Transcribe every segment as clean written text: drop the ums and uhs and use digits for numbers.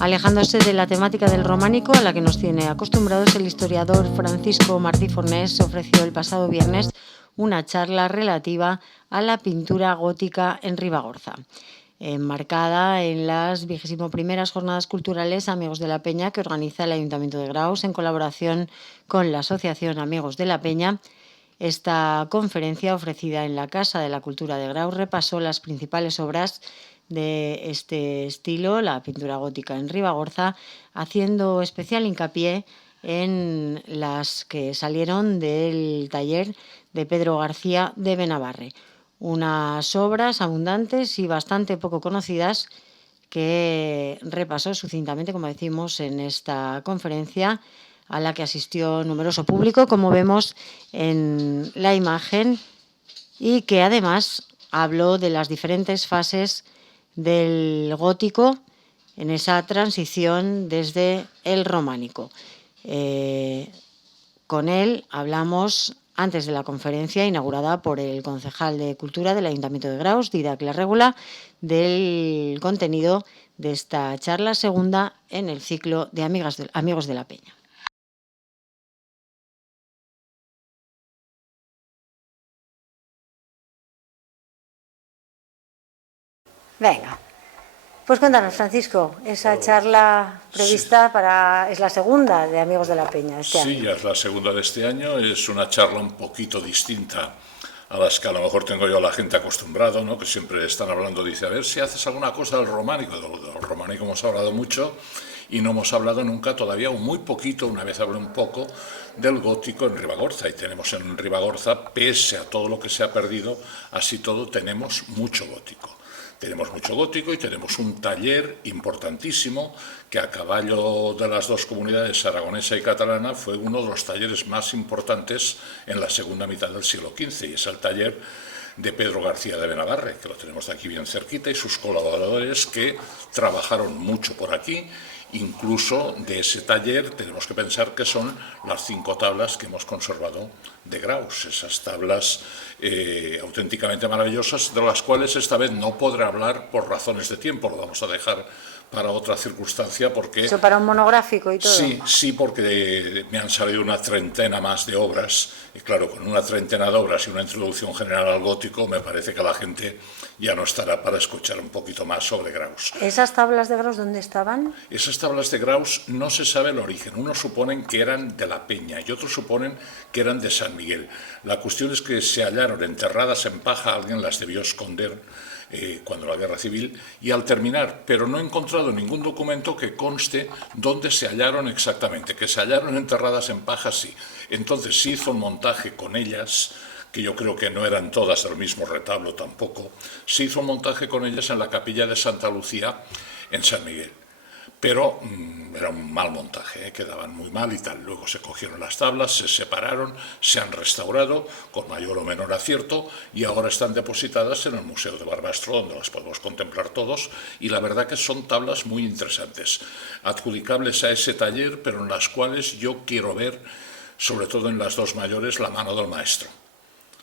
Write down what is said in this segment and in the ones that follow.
Alejándose de la temática del románico a la que nos tiene acostumbrados, el historiador Francisco Martí Fornés ofreció el pasado viernes una charla relativa a la pintura gótica en Ribagorza, enmarcada en las 21ª Jornadas Culturales Amigos de la Peña que organiza el Ayuntamiento de Graus en colaboración con la Asociación Amigos de la Peña. Esta conferencia, ofrecida en la Casa de la Cultura de Graus, repasó las principales obras de este estilo, la pintura gótica en Ribagorza, haciendo especial hincapié en las que salieron del taller de Pedro García de Benabarre. Unas obras abundantes y bastante poco conocidas que repasó sucintamente, como decimos, en esta conferencia a la que asistió numeroso público, como vemos en la imagen, y que además habló de las diferentes fases del gótico en esa transición desde el románico. Con él hablamos antes de la conferencia inaugurada por el concejal de Cultura del Ayuntamiento de Graus, Didac Larregula, del contenido de esta charla segunda en el ciclo de Amigos de la Peña. Venga, pues cuéntanos, Francisco, esa charla prevista es la segunda de Amigos de la Peña este año. Sí, ya es la segunda de este año, es una charla un poquito distinta a las que a lo mejor tengo yo a la gente acostumbrado, ¿no? Que siempre están hablando, dice, a ver si haces alguna cosa del románico. Del románico hemos hablado mucho y no hemos hablado nunca todavía, o muy poquito, una vez hablé un poco, del gótico en Ribagorza. Y tenemos en Ribagorza, pese a todo lo que se ha perdido, así todo, tenemos mucho gótico. Tenemos mucho gótico y tenemos un taller importantísimo que a caballo de las dos comunidades aragonesa y catalana fue uno de los talleres más importantes en la segunda mitad del siglo XV, y es el taller de Pedro García de Benabarre, que lo tenemos de aquí bien cerquita, y sus colaboradores que trabajaron mucho por aquí. Incluso de ese taller tenemos que pensar que son las 5 tablas que hemos conservado de Graus, esas tablas auténticamente maravillosas, de las cuales esta vez no podré hablar por razones de tiempo, lo vamos a dejar para otra circunstancia porque... ¿Eso para un monográfico y todo? Sí, porque me han salido una treintena más de obras, y claro, con una treintena de obras y una introducción general al gótico, me parece que la gente ya no estará para escuchar un poquito más sobre Graus. ¿Esas tablas de Graus dónde estaban? Esas tablas de Graus no se sabe el origen. Unos suponen que eran de la Peña y otros suponen que eran de San Miguel. La cuestión es que se hallaron enterradas en paja, alguien las debió esconder cuando la guerra civil, y al terminar, pero no he encontrado ningún documento que conste dónde se hallaron exactamente. Que se hallaron enterradas en paja, sí. Entonces se hizo un montaje con ellas, que yo creo que no eran todas del mismo retablo tampoco. Se hizo un montaje con ellas en la capilla de Santa Lucía en San Miguel. Pero era un mal montaje, quedaban muy mal y tal. Luego se cogieron las tablas, se separaron, se han restaurado con mayor o menor acierto y ahora están depositadas en el Museo de Barbastro, donde las podemos contemplar todos, y la verdad que son tablas muy interesantes, adjudicables a ese taller, pero en las cuales yo quiero ver, sobre todo en las dos mayores, la mano del maestro.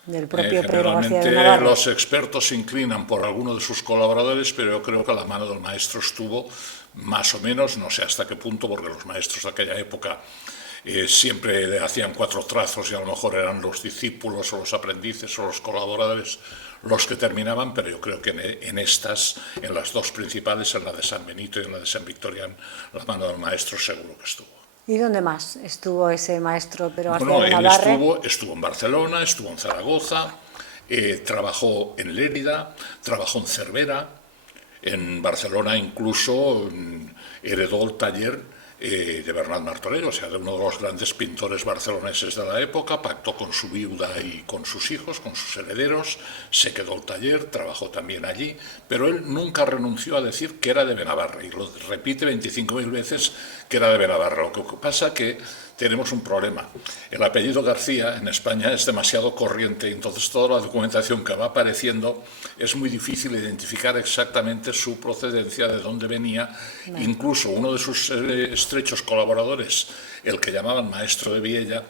Del propio Pedro García de Benabarre. Generalmente los expertos se inclinan por alguno de sus colaboradores, pero yo creo que la mano del maestro estuvo más o menos, no sé hasta qué punto, porque los maestros de aquella época siempre hacían 4 trazos y a lo mejor eran los discípulos o los aprendices o los colaboradores los que terminaban, pero yo creo que en estas, en las dos principales, en la de San Benito y en la de San Victorián, la mano del maestro seguro que estuvo. ¿Y dónde más estuvo ese maestro Pedro García de Benabarre? Él estuvo en Barcelona, estuvo en Zaragoza, trabajó en Lérida, trabajó en Cervera. En Barcelona incluso heredó el taller de Bernat Martorell, o sea, de uno de los grandes pintores barceloneses de la época. Pactó con su viuda y con sus hijos, con sus herederos, se quedó el taller, trabajó también allí, pero él nunca renunció a decir que era de Benabarre, y lo repite 25.000 veces que era de Benabarre. Lo que pasa que tenemos un problema. El apellido García en España es demasiado corriente, entonces toda la documentación que va apareciendo es muy difícil identificar exactamente su procedencia, de dónde venía. Incluso uno de sus estrechos colaboradores, el que llamaban maestro de Viella,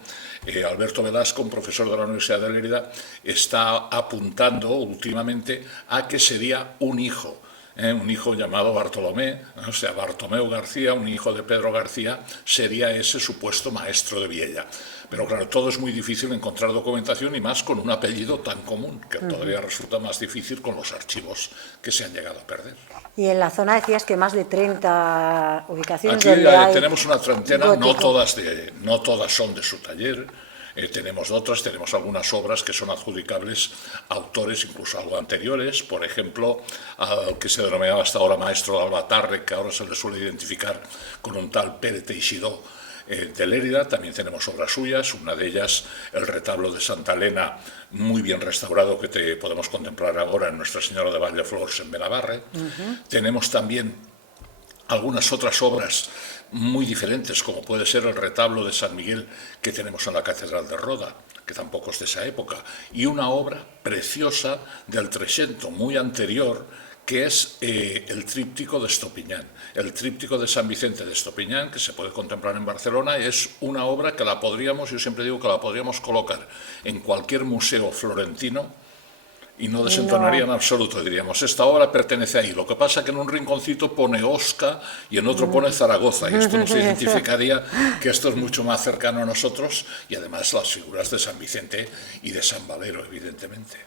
Alberto Velasco, un profesor de la Universidad de Lérida, está apuntando últimamente a que sería un hijo un hijo llamado Bartolomé, o sea, Bartomeu García, un hijo de Pedro García, sería ese supuesto maestro de Viella. Pero claro, todo es muy difícil encontrar documentación y más con un apellido tan común, que todavía resulta más difícil con los archivos que se han llegado a perder. Y en la zona decías que más de 30 ubicaciones. Aquí tenemos una treintena, no todas son de su taller. Tenemos otras, tenemos algunas obras que son adjudicables a autores incluso algo anteriores, por ejemplo, al que se denominaba hasta ahora maestro de Albatarre, que ahora se le suele identificar con un tal Pere Teixidó de Lérida. También tenemos obras suyas, una de ellas el retablo de Santa Elena, muy bien restaurado, que podemos contemplar ahora en Nuestra Señora de Valleflors en Benavarre. Tenemos también algunas otras obras muy diferentes, como puede ser el retablo de San Miguel que tenemos en la Catedral de Roda, que tampoco es de esa época, y una obra preciosa del Trecento, muy anterior, que es el tríptico de Estopiñán. El tríptico de San Vicente de Estopiñán, que se puede contemplar en Barcelona, es una obra que yo siempre digo que la podríamos colocar en cualquier museo florentino y no desentonaría en absoluto, diríamos, esta obra pertenece ahí. Lo que pasa es que en un rinconcito pone Osca y en otro pone Zaragoza, y esto nos identificaría que esto es mucho más cercano a nosotros, y además las figuras de San Vicente y de San Valero, evidentemente.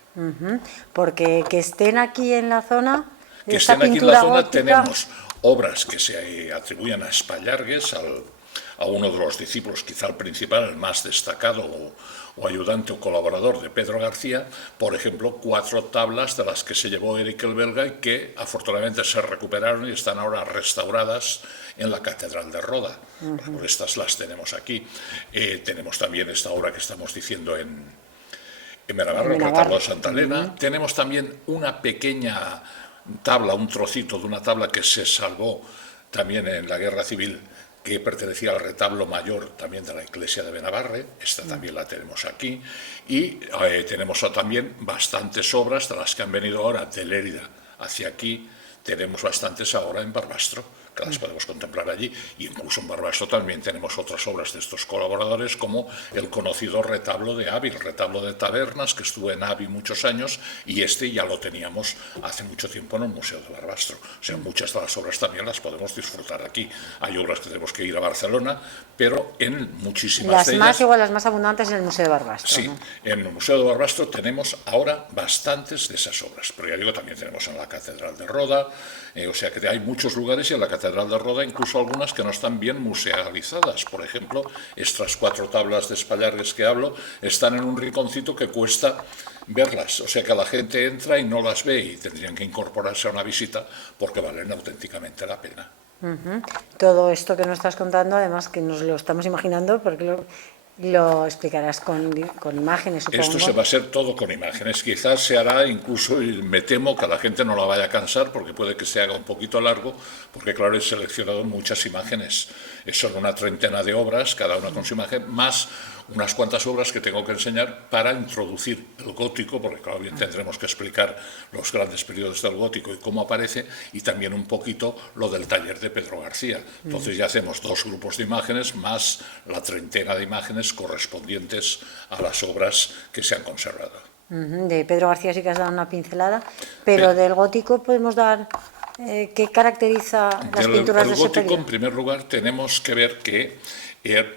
Porque que estén aquí en la zona, tenemos obras que se atribuyen a Espallargues, a uno de los discípulos, quizá el principal, el más destacado o ayudante o colaborador de Pedro García, por ejemplo, 4 tablas de las que se llevó Eric el Belga y que afortunadamente se recuperaron y están ahora restauradas en la Catedral de Roda. Pues estas las tenemos aquí. Tenemos también esta obra que estamos diciendo en Benavarre, el retablo de Santa Elena. Tenemos también una pequeña tabla, un trocito de una tabla que se salvó también en la Guerra Civil, que pertenecía al retablo mayor también de la iglesia de Benavarre. Esta también la tenemos aquí, y tenemos también bastantes obras de las que han venido ahora de Lérida hacia aquí. Tenemos bastantes ahora en Barbastro, que las podemos contemplar allí, y incluso en Barbastro también tenemos otras obras de estos colaboradores, como el conocido retablo de Abi, el retablo de Tabernas, que estuvo en Abi muchos años, y este ya lo teníamos hace mucho tiempo en el Museo de Barbastro. O sea, muchas de las obras también las podemos disfrutar aquí. Hay obras que tenemos que ir a Barcelona, pero en muchísimas de ellas... Las más abundantes en el Museo de Barbastro. Sí, ¿no? En el Museo de Barbastro tenemos ahora bastantes de esas obras, pero ya digo, también tenemos en la Catedral de Roda, o sea que hay muchos lugares, y en la Catedral de Roda incluso algunas que no están bien musealizadas. Por ejemplo, estas 4 tablas de Espallargues que hablo están en un rinconcito que cuesta verlas, o sea que la gente entra y no las ve, y tendrían que incorporarse a una visita porque valen auténticamente la pena. Todo esto que nos estás contando, además que nos lo estamos imaginando, porque lo explicarás con imágenes, supongo. Esto se va a hacer todo con imágenes. Quizás se hará incluso, y me temo que a la gente no la vaya a cansar, porque puede que se haga un poquito largo, porque claro, he seleccionado muchas imágenes. Son una treintena de obras, cada una con su imagen, más unas cuantas obras que tengo que enseñar para introducir el gótico, porque claro, bien tendremos que explicar los grandes periodos del gótico y cómo aparece, y también un poquito lo del taller de Pedro García. Entonces ya hacemos 2 grupos de imágenes más la treintena de imágenes correspondientes a las obras que se han conservado. De Pedro García sí que has dado una pincelada, pero del gótico podemos dar... ¿Qué caracteriza las pinturas de ese gótico, periodo? En primer lugar, tenemos que ver que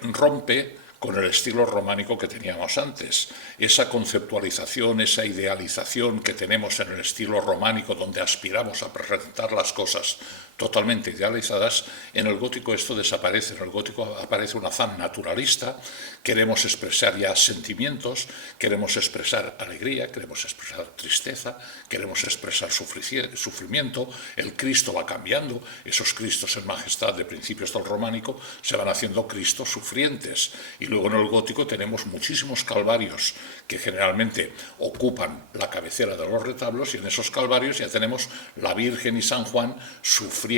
rompe con el estilo románico que teníamos antes. Esa conceptualización, esa idealización que tenemos en el estilo románico, donde aspiramos a presentar las cosas totalmente idealizadas, en el gótico esto desaparece. En el gótico aparece un afán naturalista. Queremos expresar ya sentimientos, queremos expresar alegría, queremos expresar tristeza, queremos expresar sufrimiento. El Cristo va cambiando. Esos Cristos en majestad de principios del románico se van haciendo Cristos sufrientes. Y luego en el gótico tenemos muchísimos calvarios que generalmente ocupan la cabecera de los retablos, y en esos calvarios ya tenemos la Virgen y San Juan sufriendo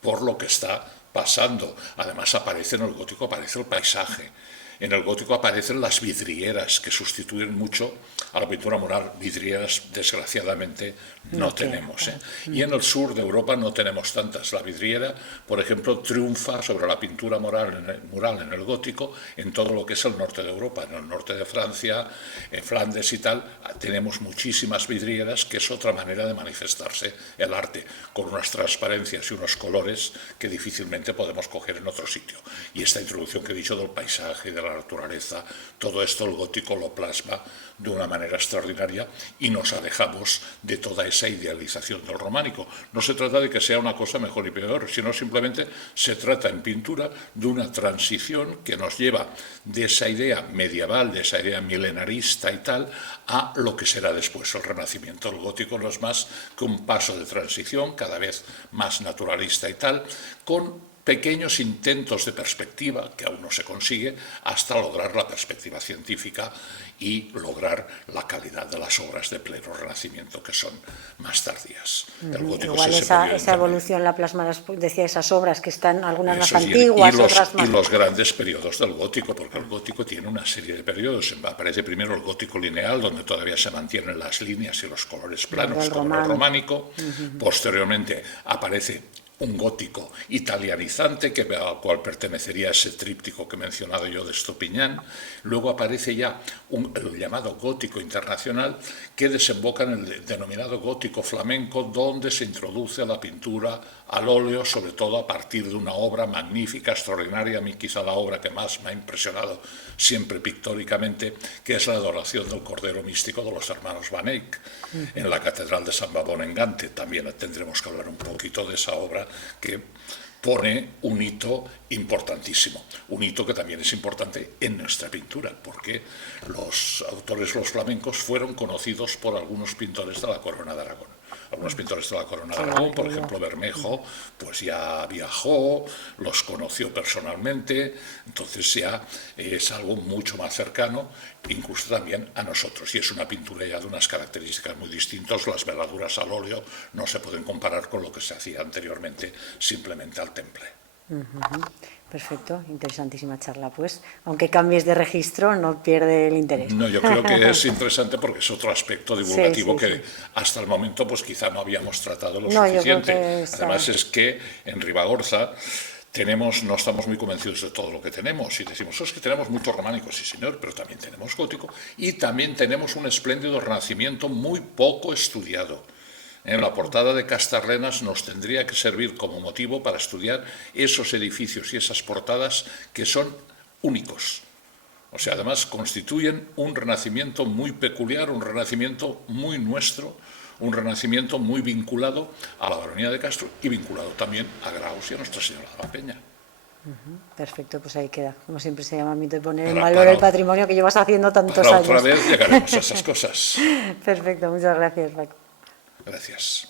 por lo que está pasando. Además aparece en el gótico, aparece el paisaje. En el gótico aparecen las vidrieras, que sustituyen mucho a la pintura mural. Vidrieras, desgraciadamente, no tenemos. Y en el sur de Europa no tenemos tantas. La vidriera, por ejemplo, triunfa sobre la pintura mural en el gótico en todo lo que es el norte de Europa. En el norte de Francia, en Flandes y tal, tenemos muchísimas vidrieras, que es otra manera de manifestarse el arte, con unas transparencias y unos colores que difícilmente podemos coger en otro sitio. Y esta introducción que he dicho del paisaje y de la naturaleza, todo esto el gótico lo plasma de una manera extraordinaria y nos alejamos de toda esa idealización del románico. No se trata de que sea una cosa mejor y peor, sino simplemente se trata en pintura de una transición que nos lleva de esa idea medieval, de esa idea milenarista y tal, a lo que será después el Renacimiento. El gótico no es más que un paso de transición cada vez más naturalista y tal, con pequeños intentos de perspectiva, que aún no se consigue, hasta lograr la perspectiva científica y lograr la calidad de las obras de pleno Renacimiento, que son más tardías. Igual esa evolución la plasma, decía, esas obras que están algunas más antiguas, otras más... Y los grandes periodos del gótico, porque el gótico tiene una serie de periodos. Aparece primero el gótico lineal, donde todavía se mantienen las líneas y los colores planos, como el románico. Posteriormente aparece un gótico italianizante, al cual pertenecería ese tríptico que he mencionado yo de Estopiñán. Luego aparece ya el llamado gótico internacional, que desemboca en el denominado gótico flamenco, donde se introduce la pintura al óleo, sobre todo a partir de una obra magnífica, extraordinaria, a mí quizá la obra que más me ha impresionado siempre pictóricamente, que es la adoración del Cordero Místico de los hermanos Van Eyck, en la Catedral de San Babón en Gante. También tendremos que hablar un poquito de esa obra, que pone un hito importantísimo, un hito que también es importante en nuestra pintura, porque los autores, los flamencos, fueron conocidos por algunos pintores de la Corona de Aragón. Algunos pintores de la Corona de Aragón, por ejemplo Bermejo, pues ya viajó, los conoció personalmente, entonces ya es algo mucho más cercano, incluso también a nosotros, y es una pintura ya de unas características muy distintas. Las veladuras al óleo no se pueden comparar con lo que se hacía anteriormente simplemente al temple. Perfecto, interesantísima charla, pues. Aunque cambies de registro, no pierde el interés. No, yo creo que es interesante porque es otro aspecto divulgativo que hasta el momento pues quizá no habíamos tratado lo suficiente. Además es que en Ribagorza no estamos muy convencidos de todo lo que tenemos, y decimos, es que tenemos mucho románico, sí señor, pero también tenemos gótico y también tenemos un espléndido renacimiento muy poco estudiado. En la portada de Castarlenas nos tendría que servir como motivo para estudiar esos edificios y esas portadas que son únicos. O sea, además constituyen un renacimiento muy peculiar, un renacimiento muy nuestro, un renacimiento muy vinculado a la baronía de Castro y vinculado también a Graus y a Nuestra Señora de la Peña. Perfecto, pues ahí queda. Como siempre se llama a mí de poner en valor el patrimonio que llevas haciendo tantos años. Otra vez llegaremos a esas cosas. Perfecto, muchas gracias, Paco. Gracias.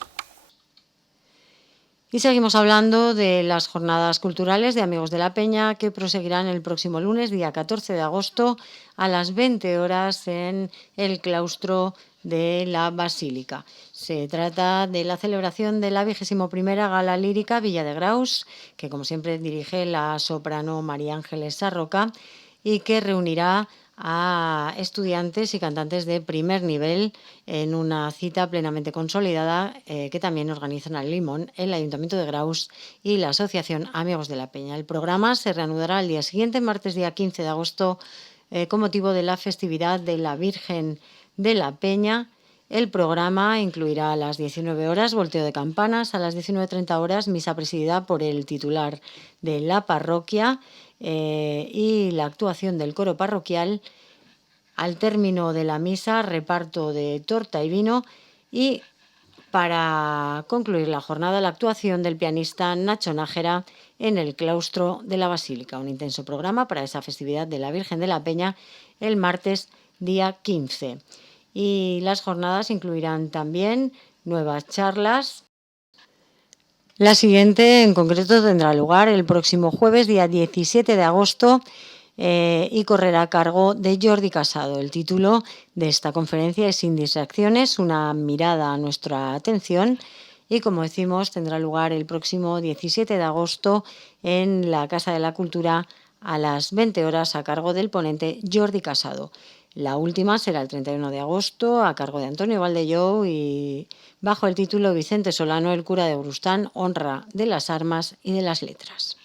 Y seguimos hablando de las jornadas culturales de Amigos de la Peña, que proseguirán el próximo lunes, día 14 de agosto, a las 20 horas en el claustro de la Basílica. Se trata de la celebración de la 21ª Gala Lírica Villa de Graus, que como siempre dirige la soprano María Ángeles Sarroca, y que reunirá a estudiantes y cantantes de primer nivel en una cita plenamente consolidada que también organizan al Limón, el Ayuntamiento de Graus y la Asociación Amigos de la Peña. El programa se reanudará al día siguiente, martes día 15 de agosto, con motivo de la festividad de la Virgen de la Peña. El programa incluirá a las 19 horas volteo de campanas, a las 19:30 horas misa presidida por el titular de la parroquia y la actuación del coro parroquial. Al término de la misa, reparto de torta y vino, y para concluir la jornada, la actuación del pianista Nacho Nájera en el claustro de la Basílica. Un intenso programa para esa festividad de la Virgen de la Peña el martes día 15. Y las jornadas incluirán también nuevas charlas. La siguiente, en concreto, tendrá lugar el próximo jueves, día 17 de agosto, y correrá a cargo de Jordi Casado. El título de esta conferencia es Sin distracciones, una mirada a nuestra atención, y como decimos, tendrá lugar el próximo 17 de agosto en la Casa de la Cultura a las 20 horas a cargo del ponente Jordi Casado. La última será el 31 de agosto a cargo de Antonio Valdellou y bajo el título Vicente Solano, el cura de Brustán, honra de las armas y de las letras.